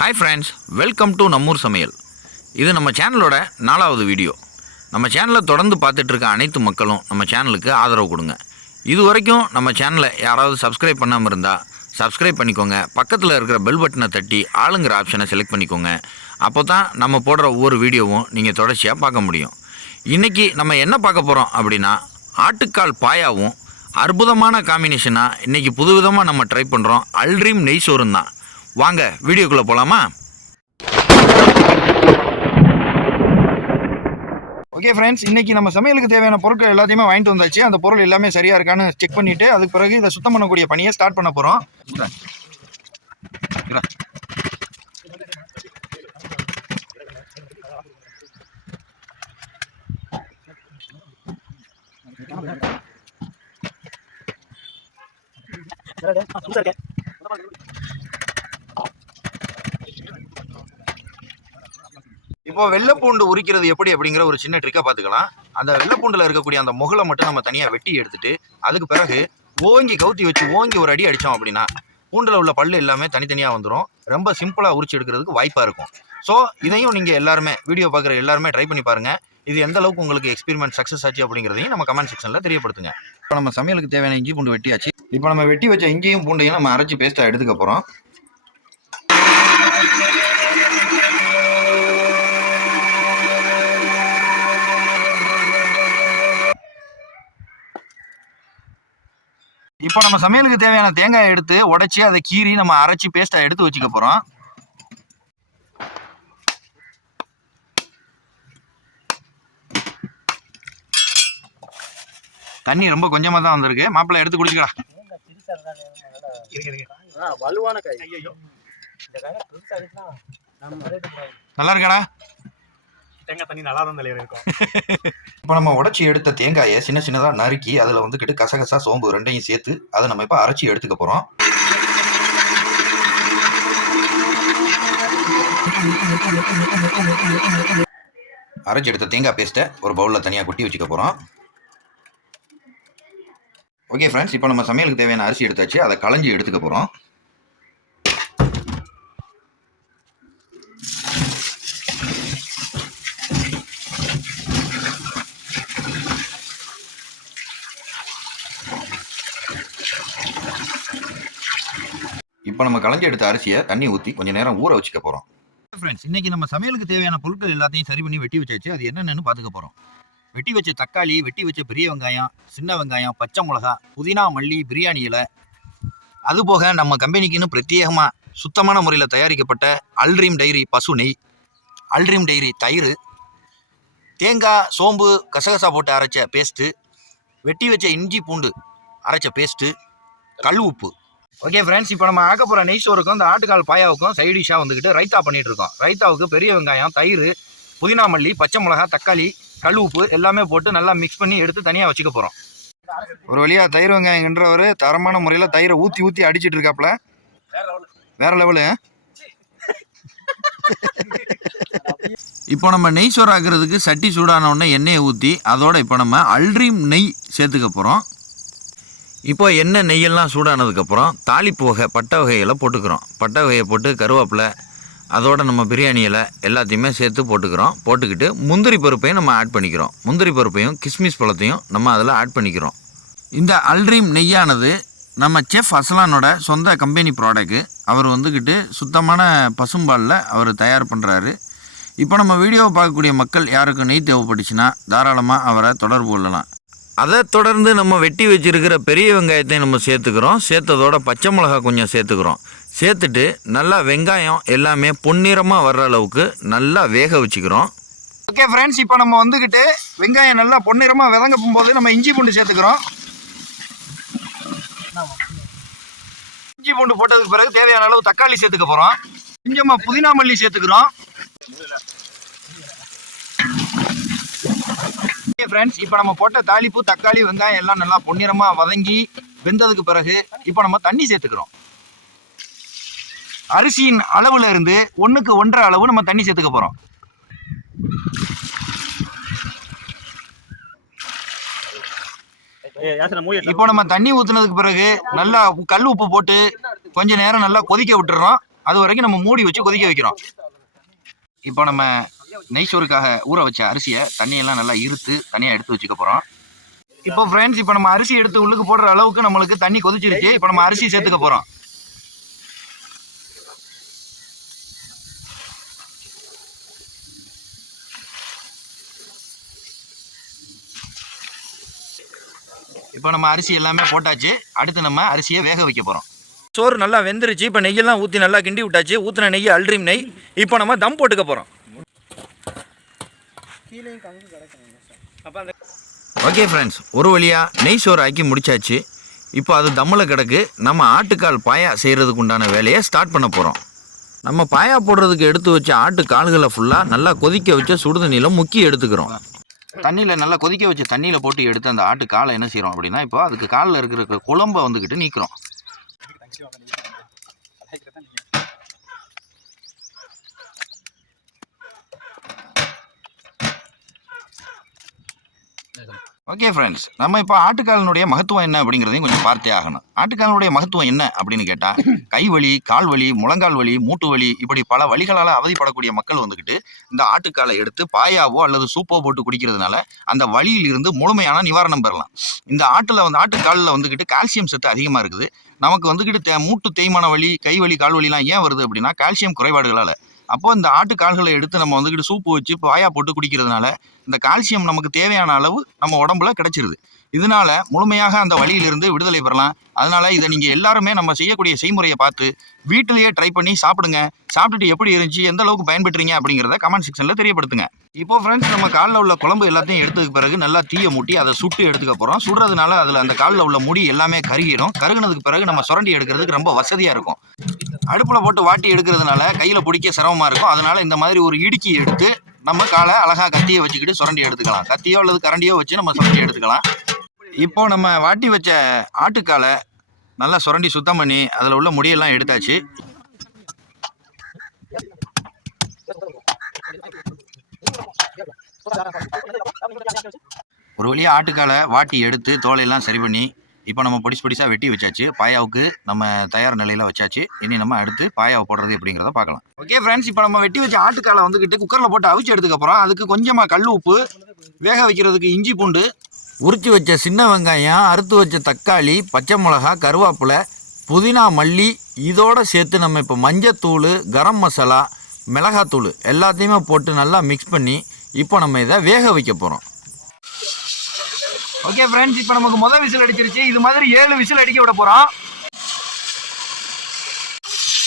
Hi friends, welcome to நம்மூர் சமையல். இது நம்ம சேனலோட 4வது வீடியோ. நம்ம சேனலை தொடர்ந்து பார்த்துட்டு இருக்க அனைத்து மக்களும் நம்ம சேனலுக்கு ஆதரவு கொடுங்க. இது வரைக்கும் நம்ம சேனலை யாராவது சப்ஸ்கிரைப் பண்ணாமல் இருந்தால் சப்ஸ்கிரைப் பண்ணிக்கோங்க. பக்கத்தில் இருக்கிற பெல் பட்டனை தட்டி ஆளுங்கிற ஆப்ஷனை செலக்ட் பண்ணிக்கோங்க. அப்போ தான் நம்ம போடுற ஒவ்வொரு வீடியோவும் நீங்கள் தொடர்ச்சியாக பார்க்க முடியும். இன்றைக்கி நம்ம என்ன பார்க்க போகிறோம் அப்படின்னா, ஆட்டுக்கால் பாயாவும் அற்புதமான காம்பினேஷனாக இன்றைக்கி புதுவிதமாக நம்ம ட்ரை பண்ணுறோம். அல்ட்ரீம் நெய் சோறும் தான். வாங்க வீடியோக்குள்ளே போகலாமா? ஓகே ஃப்ரெண்ட்ஸ், இன்றைக்கி நம்ம சமையலுக்கு தேவையான பொருட்கள் எல்லாத்தையுமே வாங்கிட்டு வந்தாச்சு. அந்த பொருள் எல்லாமே சரியாக இருக்கான்னு செக் பண்ணிவிட்டு அதுக்கு பிறகு இதை சுத்தம் பண்ணக்கூடிய பணியை ஸ்டார்ட் பண்ண போகிறோம். இப்போ வெள்ளைப்பூண்டு உரிக்கிறது எப்படி அப்படிங்கிற ஒரு சின்ன ட்ரிக்கை பார்த்துக்கலாம். அந்த வெள்ளைப்பூண்டில் இருக்கக்கூடிய அந்த முகலை மட்டும் நம்ம தனியாக வெட்டி எடுத்துட்டு அதுக்கு பிறகு ஓங்கி கவுத்தி வச்சு ஓங்கி ஒரு அடி அடித்தோம் அப்படின்னா பூண்டில் உள்ள பல்லு எல்லாமே தனித்தனியாக வந்துடும். ரொம்ப சிம்பிளாக உரிச்சு எடுக்கிறதுக்கு வாய்ப்பாக இருக்கும். ஸோ இதையும் நீங்கள் எல்லாருமே வீடியோ பார்க்குற எல்லாருமே ட்ரை பண்ணி பாருங்கள். இது எந்த அளவுக்கு உங்களுக்கு எக்ஸ்பெரிமெண்ட் சக்ஸஸ் ஆச்சு அப்படிங்கிறதையும் நம்ம கமெண்ட் செக்ஷனில் தெரியப்படுத்துங்க. இப்போ நம்ம சமையலுக்கு தேவையான இஞ்சி பூண்டு வெட்டியாச்சு. இப்போ நம்ம வெட்டி வச்ச இஞ்சியும் பூண்டையும் நம்ம அரைச்சி பேஸ்ட்டாக எடுத்துக்க போகிறோம். இப்போ நம்ம சமையலுக்கு தேவையான தேங்காயை எடுத்து உடைச்சி அதை கீறி நம்ம அரைச்சி பேஸ்ட்டை எடுத்து வச்சுக்க போகிறோம். தண்ணி ரொம்ப கொஞ்சமாக தான் வந்திருக்கு. மாப்பிள்ளை எடுத்து குடிச்சுக்கடா. நல்லா இருக்காடா? தேங்காய் தண்ணி நல்லா தான் இருக்கும். இப்போ நம்ம உடச்சி எடுத்த தேங்காயை சின்ன சின்னதாக நறுக்கி அதில் வந்துக்கிட்டு கசகசா சோம்பு ரெண்டையும் சேர்த்து அதை நம்ம இப்போ அரைச்சி எடுத்துக்க போகிறோம். அரைச்சி எடுத்த தேங்காய் பேஸ்ட்டை ஒரு பவுலில் தனியாக கொட்டி வச்சுக்க போகிறோம். ஓகே ஃப்ரெண்ட்ஸ், இப்போ நம்ம சமையலுக்கு தேவையான அரிசி எடுத்தாச்சு. அதை களைஞ்சி எடுத்துக்க போகிறோம். இப்போ நம்ம களைஞ்சி எடுத்த அரிசியை தண்ணி ஊற்றி கொஞ்சம் நேரம் ஊற வச்சுக்க போகிறோம். ஃப்ரெண்ட்ஸ், இன்றைக்கி நம்ம சமையலுக்கு தேவையான பொருட்கள் எல்லாத்தையும் சரி பண்ணி வெட்டி வச்சாச்சு. அது என்னென்னு பார்த்துக்க போகிறோம். வெட்டி வச்ச தக்காளி, வெட்டி வச்ச பெரிய வெங்காயம், சின்ன வெங்காயம், பச்சை மிளகா, புதினா, மல்லி, பிரியாணி இலை, அதுபோக நம்ம கம்பெனிக்குன்னு பிரத்யேகமாக சுத்தமான முறையில் தயாரிக்கப்பட்ட அல்ட்ரீம் டைரி பசு நெய், அல்ட்ரீம் டைரி தயிர், தேங்காய் சோம்பு கசகசா போட்டு அரைச்ச பேஸ்ட்டு, வெட்டி வச்ச இஞ்சி பூண்டு அரைச்ச பேஸ்ட்டு, கல் உப்பு. ஓகே ஃப்ரெண்ட்ஸ், இப்போ நம்ம ஆக்க போகிற நெய் சோறுக்கும் இந்த ஆட்டுக்கால் பாயாவுக்கும் சைடிஷாக வந்துக்கிட்டு ரைத்தா பண்ணிகிட்டு இருக்கோம். ரைத்தாவுக்கு பெரிய வெங்காயம், தயிர், புதினா மல்லி, பச்சை மிளகா, தக்காளி, கல் உப்பு எல்லாமே போட்டு நல்லா மிக்ஸ் பண்ணி எடுத்து தனியாக வச்சுக்க போகிறோம். ஒரு வழியாக தயிர் வெங்காயங்கன்றவர் தரமான முறையில் தயிரை ஊற்றி ஊற்றி அடிச்சிட்டு இருக்காப்புல. வேற லெவலு. இப்போ நம்ம நெய் சோறு ஆக்குறதுக்கு சட்டி சூடான உடனே எண்ணெயை ஊற்றி அதோட இப்போ நம்ம அல்ட்ரீம் நெய் சேர்த்துக்க போகிறோம். இப்போ எண்ணெய் நெய்யெல்லாம் சூடானதுக்கப்புறம் தாளிப்பு வகை பட்டை வகைகளை போட்டுக்கிறோம். பட்டை வகையை போட்டு கருவேப்பிலை, அதோட நம்ம பிரியாணி இலை எல்லாத்தையுமே சேர்த்து போட்டுக்கிறோம். போட்டுக்கிட்டு முந்திரி பருப்பையும் நம்ம ஆட் பண்ணிக்கிறோம். முந்திரி பருப்பையும் கிஸ்மிஸ் பழத்தையும் நம்ம அதில் ஆட் பண்ணிக்கிறோம். இந்த அல்ட்ரீம் நெய்யானது நம்ம செஃப் அஸ்லானோட சொந்த கம்பெனி ப்ராடக்ட்டு. அவர் வந்துக்கிட்டு சுத்தமான பசும்பாலில் அவர் தயார் பண்ணுறாரு. இப்போ நம்ம வீடியோவை பார்க்கக்கூடிய மக்கள் யாருக்கும் நெய் தேவைப்பட்டுச்சுன்னா தாராளமாக அவரை தொடர்பு கொள்ளலாம். அதை தொடர்ந்து நம்ம வெட்டி வச்சுருக்கிற பெரிய வெங்காயத்தையும் நம்ம சேர்த்துக்கிறோம். சேர்த்ததோட பச்சை மிளகா கொஞ்சம் சேர்த்துக்கிறோம். சேர்த்துட்டு நல்லா வெங்காயம் எல்லாமே பொன்னிறமாக வர்ற அளவுக்கு நல்லா வேக வச்சுக்கிறோம். ஓகே ஃப்ரெண்ட்ஸ், இப்போ நம்ம வந்துக்கிட்டு வெங்காயம் நல்லா பொன்னிறமாக விதங்க போகும்போது நம்ம இஞ்சி பூண்டு சேர்த்துக்கிறோம். இஞ்சி பூண்டு போட்டதுக்கு பிறகு தேவையான அளவு தக்காளி சேர்த்துக்க போகிறோம். கொஞ்சமாக புதினா மல்லி சேர்த்துக்கிறோம். ஓகே ஃப்ரெண்ட்ஸ், இப்போ நம்ம போட்ட தாளிப்பு தக்காளி வெங்காயம் எல்லாம் நல்லா பொன்னிறமாக வதங்கி வெந்ததுக்கு பிறகு இப்போ நம்ம தண்ணி சேர்த்துக்கிறோம். அரிசியின் அளவுல இருந்து 1க்கு 1.5 அளவு நம்ம தண்ணி சேர்த்துக்க போகிறோம். இப்போ நம்ம தண்ணி ஊத்துனதுக்கு பிறகு நல்லா கல் உப்பு போட்டு கொஞ்ச நேரம் நல்லா கொதிக்க விட்டுறோம். அது வரைக்கும் நம்ம மூடி வச்சு கொதிக்க வைக்கிறோம். இப்போ நம்ம நெய் சோறுக்காக ஊற வச்ச அரிசியை தண்ணியெல்லாம் நல்லா இருத்து தனியாக எடுத்து வச்சுக்க போகிறோம். இப்போ ஃப்ரெண்ட்ஸ், இப்போ நம்ம அரிசி எடுத்து உள்ளுக்கு போடுற அளவுக்கு நம்மளுக்கு தண்ணி கொதிச்சிருச்சு. இப்போ நம்ம அரிசி சேர்த்துக்க போகிறோம். இப்போ நம்ம அரிசி எல்லாமே போட்டாச்சு. அடுத்து நம்ம அரிசியை வேக வைக்க போகிறோம். சோறு நல்லா வெந்துருச்சு. இப்போ நெய்யெல்லாம் ஊற்றி நல்லா கிண்டி விட்டாச்சு. ஊற்றின நெய் அல்ட்ரீம் நெய். இப்போ நம்ம தம் போட்டுக்க போகிறோம். ஓகே ஃப்ரெண்ட்ஸ், ஒரு வழியாக நெய் சோறு ஆக்கி முடிச்சாச்சு. இப்போ அது தம்மில் கிடக்கு. நம்ம ஆட்டுக்கால் பாயா செய்கிறதுக்கு உண்டான வேலையை ஸ்டார்ட் பண்ண போகிறோம். நம்ம பாயா போடுறதுக்கு எடுத்து வச்ச ஆட்டுக்கால்களை ஃபுல்லாக நல்லா கொதிக்க வச்ச சுடுதண்ணியில் முக்கி எடுத்துக்கிறோம். தண்ணியில் நல்லா கொதிக்க வச்ச தண்ணியில் போட்டு எடுத்து அந்த ஆட்டு காலை என்ன செய்கிறோம் அப்படின்னா, இப்போ அதுக்கு காலில் இருக்கிற குழம்பை வந்துக்கிட்டு நீக்கிறோம். ஓகே ஃப்ரெண்ட்ஸ், நம்ம இப்போ ஆட்டுக்காலினுடைய மகத்துவம் என்ன அப்படிங்கிறதையும் கொஞ்சம் பார்த்தே ஆகணும். ஆட்டுக்காலினுடைய மகத்துவம் என்ன அப்படின்னு கேட்டால், கை வலி, கால் வலி, முழங்கால் வலி, மூட்டு வலி, இப்படி பல வலிகளால் அவதிப்படக்கூடிய மக்கள் வந்துக்கிட்டு இந்த ஆட்டுக்காலை எடுத்து பாயாவோ அல்லது சூப்போ போட்டு குடிக்கிறதுனால அந்த வலியில் இருந்து முழுமையான நிவாரணம் பெறலாம். இந்த ஆட்டுக்காலில் வந்துக்கிட்டு கால்சியம் சத்து அதிகமாக இருக்குது. நமக்கு வந்துக்கிட்டு மூட்டு தேய்மான வலி, கை வலி, கால் வலிலாம் ஏன் வருது அப்படின்னா கால்சியம் குறைபாடுகளால். அப்போ இந்த ஆட்டுக்கால்களை எடுத்து நம்ம வந்துக்கிட்டு சூப்பு வச்சு பாயா போட்டு குடிக்கிறதுனால இந்த கால்சியம் நமக்கு தேவையான அளவு நம்ம உடம்புல கிடைச்சிருது. இதனால முழுமையாக அந்த வலியிலிருந்து விடுதலை பெறலாம். அதனால இதை நீங்கள் எல்லாருமே நம்ம செய்யக்கூடிய செய்முறையை பார்த்து வீட்டிலேயே ட்ரை பண்ணி சாப்பிடுங்க. சாப்பிட்டுட்டு எப்படி இருந்துச்சு, எந்த அளவுக்கு பயன்பெற்றீங்க அப்படிங்கிறத கமெண்ட் செக்ஷனில் தெரியப்படுத்துங்க. இப்போ ஃப்ரெண்ட்ஸ், நம்ம காலில் உள்ள குழம்பு எல்லாத்தையும் எடுத்ததுக்கு பிறகு நல்லா தீயை மூட்டி அதை சுட்டு எடுத்துக்க போகிறோம். சுடுறதுனால அதில் அந்த காலில் உள்ள முடி எல்லாமே கருகிடும். கருகினதுக்கு பிறகு நம்ம சுரண்டி எடுக்கிறதுக்கு ரொம்ப வசதியாக இருக்கும். அடுப்பில் போட்டு வாட்டி எடுக்கிறதுனால கையில் பிடிக்க சிரமமாக இருக்கும். அதனால இந்த மாதிரி ஒரு இடுக்கி எடுத்து நம்ம காலை அழகாக கத்தியை வச்சுக்கிட்டு சுரண்டி எடுத்துக்கலாம். கத்தியோ அல்லது கரண்டியோ வச்சு நம்ம சுரண்டி எடுத்துக்கலாம். இப்போ நம்ம வாட்டி வச்ச ஆட்டுக்காலை நல்லா சுரண்டி சுத்தம் பண்ணி அதில் உள்ள முடியெல்லாம் எடுத்தாச்சு. ஒரு வழியாக ஆட்டுக்காலை வாட்டி எடுத்து தோலையெல்லாம் சரி பண்ணி இப்போ நம்ம பொடிசாக வெட்டி வச்சாச்சு. பாயாவுக்கு நம்ம தயார் நிலையில் வச்சாச்சு. இனி நம்ம அடுத்து பாயாவை போடுறது எப்படிங்கிறத பார்க்கலாம். ஓகே ஃப்ரெண்ட்ஸ், இப்போ நம்ம வெட்டி வச்ச ஆட்டுக்காலை வந்துக்கிட்டு குக்கரில் போட்டு அவிச்சு எடுத்துக்க போகிறோம். அதுக்கு கொஞ்சமாக கல் உப்பு, வேக வைக்கிறதுக்கு இஞ்சி பூண்டு, உரித்து வச்ச சின்ன வெங்காயம், அறுத்து வச்ச தக்காளி, பச்சை மிளகா, கருவேப்பிலை, புதினா, மல்லி, இதோடு சேர்த்து நம்ம இப்போ மஞ்சத்தூள், கரம் மசாலா, மிளகாத்தூள் எல்லாத்தையுமே போட்டு நல்லா மிக்ஸ் பண்ணி இப்போ நம்ம இதை வேக வைக்க போகிறோம். ஓகே ஃப்ரெண்ட்ஸ், இப்போ நமக்கு முதல் விசில் அடிச்சிருச்சு. இது மாதிரி 7 விசில் அடிக்க விட போகிறோம்.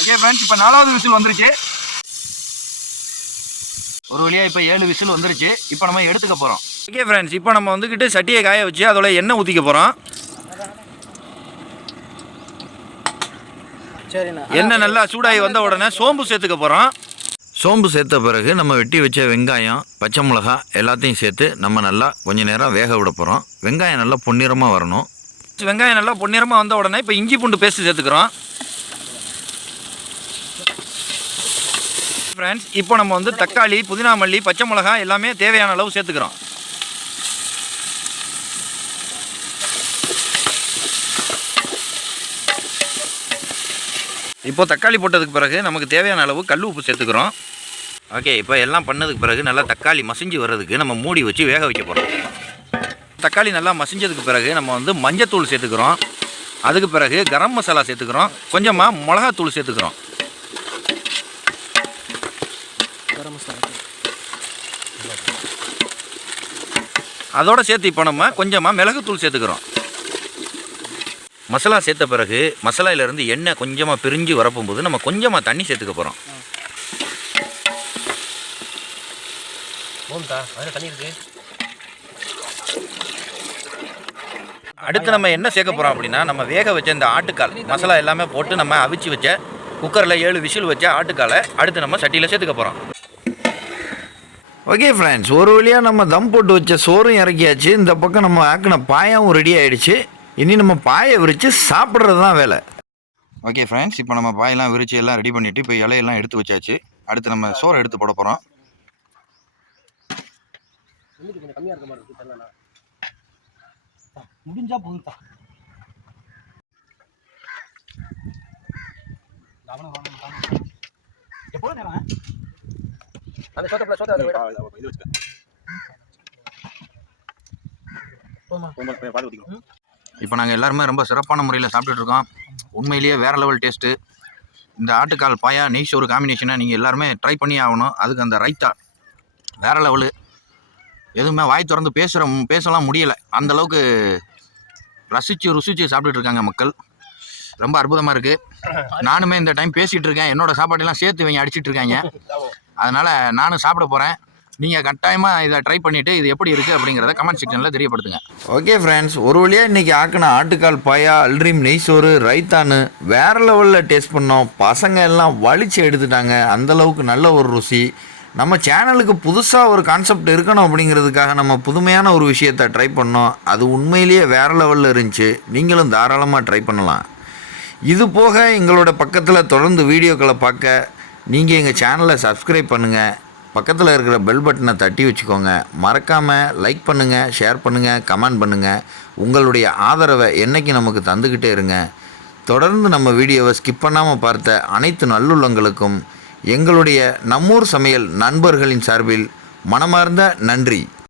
ஓகே ஃப்ரெண்ட்ஸ், இப்போ 4வது விசில் வந்துருச்சு. ஒரு வழியாக இப்போ 7 விசில் வந்துருச்சு. இப்போ நம்ம எடுத்துக்க போகிறோம். ஓகே ஃப்ரெண்ட்ஸ், இப்போ நம்ம வந்துக்கிட்டு சட்டியை காய வச்சு அதோட எண்ணெய் ஊற்றிக்க போகிறோம். எண்ணெய் நல்லா சூடாகி வந்த உடனே சோம்பு சேர்த்துக்க போகிறோம். சோம்பு சேர்த்த பிறகு நம்ம வெட்டி வச்ச வெங்காயம், பச்சை மிளகா எல்லாத்தையும் சேர்த்து நம்ம நல்லா கொஞ்சம் நேரம் வேக விட போகிறோம். வெங்காயம் நல்லா பொன்னிறமாக வரணும். வெங்காயம் நல்லா பொன்னிறமாக வந்த உடனே இப்போ இஞ்சி பூண்டு பேஸ்ட்டு சேர்த்துக்கிறோம். ஃப்ரெண்ட்ஸ், இப்போ நம்ம வந்து தக்காளி, புதினா, மல்லி, பச்சை மிளகா எல்லாமே தேவையான அளவு சேர்த்துக்கிறோம். இப்போ தக்காளி போட்டதுக்கு பிறகு நமக்கு தேவையான அளவு கல் உப்பு சேர்த்துக்கிறோம். ஓகே, இப்போ எல்லாம் பண்ணதுக்கு பிறகு நல்லா தக்காளி மசிஞ்சு வர்றதுக்கு நம்ம மூடி வச்சு வேக வைக்க போகிறோம். தக்காளி நல்லா மசிஞ்சதுக்கு பிறகு நம்ம வந்து மஞ்சத்தூள் சேர்த்துக்கிறோம். அதுக்கு பிறகு கரம் மசாலா சேர்த்துக்கிறோம். கொஞ்சமாக மிளகாத்தூள் சேர்த்துக்கிறோம். அதோடு சேர்த்து இப்போ நம்ம கொஞ்சமாக மிளகுத்தூள் சேர்த்துக்கிறோம். மசாலா சேர்த்த பிறகு மசாலாயிலேருந்து எண்ணெய் கொஞ்சமாக பிரிஞ்சு வரப்போகும்போது நம்ம கொஞ்சமாக தண்ணி சேர்த்துக்க போகிறோம். அடுத்து நம்ம என்ன சேர்க்க போகிறோம் அப்படின்னா, நம்ம வேக வச்ச இந்த ஆட்டுக்கால் மசாலா எல்லாமே போட்டு நம்ம அவிச்சு வச்ச குக்கரில் 7 விசில் வச்ச ஆட்டுக்காலை அடுத்து நம்ம சட்டியில் சேர்த்துக்க போகிறோம். ஓகே ஃப்ரெண்ட்ஸ், ஒரு வழியாக நம்ம தம் போட்டு வச்ச சோறும் இறக்கியாச்சு. இந்த பக்கம் நம்ம ஆக்கின பாயாவும் ரெடி ஆகிடுச்சு. இனி நம்ம பாயை விரித்து சாப்பிட்றது தான் வேலை. ஓகே ஃப்ரெண்ட்ஸ், இப்போ நம்ம பாயெல்லாம் விரித்து எல்லாம் ரெடி பண்ணிவிட்டு இப்போ இலையெல்லாம் எடுத்து வச்சாச்சு. அடுத்து நம்ம சோறு எடுத்து போட போகிறோம். முடிஞ்சா போகுதா இப்போ நாங்கள் எல்லாருமே ரொம்ப சிறப்பான முறையில் சாப்பிட்டுட்டு இருக்கோம். உண்மையிலேயே வேறு லெவல் டேஸ்ட்டு. இந்த ஆட்டுக்கால் பாயா நெய் சோறு காம்பினேஷனை நீங்கள் எல்லாருமே ட்ரை பண்ணி ஆகணும். அதுக்கு அந்த ரைத்தா வேறு லெவலு. எதுவுமே வாய் திறந்து பேசலாம் முடியலை. அந்தளவுக்கு ருசித்து சாப்பிட்டுட்டு இருக்காங்க மக்கள். ரொம்ப அற்புதமாக இருக்குது. நானுமே இந்த டைம் பேசிகிட்டு இருக்கேன். என்னோடய சாப்பாட்டெல்லாம் சேர்த்து இவங்க அடிச்சிட்டு இருக்காங்க. அதனால் நானும் சாப்பிட போகிறேன். நீங்கள் கட்டாயமாக இதை ட்ரை பண்ணிவிட்டு இது எப்படி இருக்குது அப்படிங்கிறத கமெண்ட் செக்ஷனில் தெரியப்படுத்துங்க. ஓகே ஃப்ரெண்ட்ஸ், ஒரு வழியாக இன்றைக்கி ஆக்கின ஆட்டுக்கால் பாயா அல்ட்ரீம் நெய் சோறு ரைத்தான்னு வேறு லெவலில் டேஸ்ட் பண்ணோம். பசங்க எல்லாம் வலிச்சு எடுத்துட்டாங்க. அந்தளவுக்கு நல்ல ஒரு ருசி. நம்ம சேனலுக்கு புதுசாக ஒரு கான்செப்ட் இருக்கணும் அப்படிங்கிறதுக்காக நம்ம புதுமையான ஒரு விஷயத்தை ட்ரை பண்ணோம். அது உண்மையிலேயே வேறு லெவலில் இருந்துச்சு. நீங்களும் தாராளமாக ட்ரை பண்ணலாம். இது போக எங்களோட பக்கத்தில் தொடர்ந்து வீடியோக்களை பார்க்க நீங்கள் எங்கள் சேனலை சப்ஸ்கிரைப் பண்ணுங்கள். பக்கத்தில் இருக்கிற பெல் பட்டனை தட்டி வச்சுக்கோங்க. மறக்காமல் லைக் பண்ணுங்கள், ஷேர் பண்ணுங்கள், கமெண்ட் பண்ணுங்கள். உங்களுடைய ஆதரவை என்றைக்கு நமக்கு தந்துக்கிட்டே இருங்க. தொடர்ந்து நம்ம வீடியோவை ஸ்கிப் பண்ணாமல் பார்த்த அனைத்து நல்லுள்ளங்களுக்கும் எங்களுடைய நம்மூர் சமையல் நண்பர்களின் சார்பில் மனமார்ந்த நன்றி.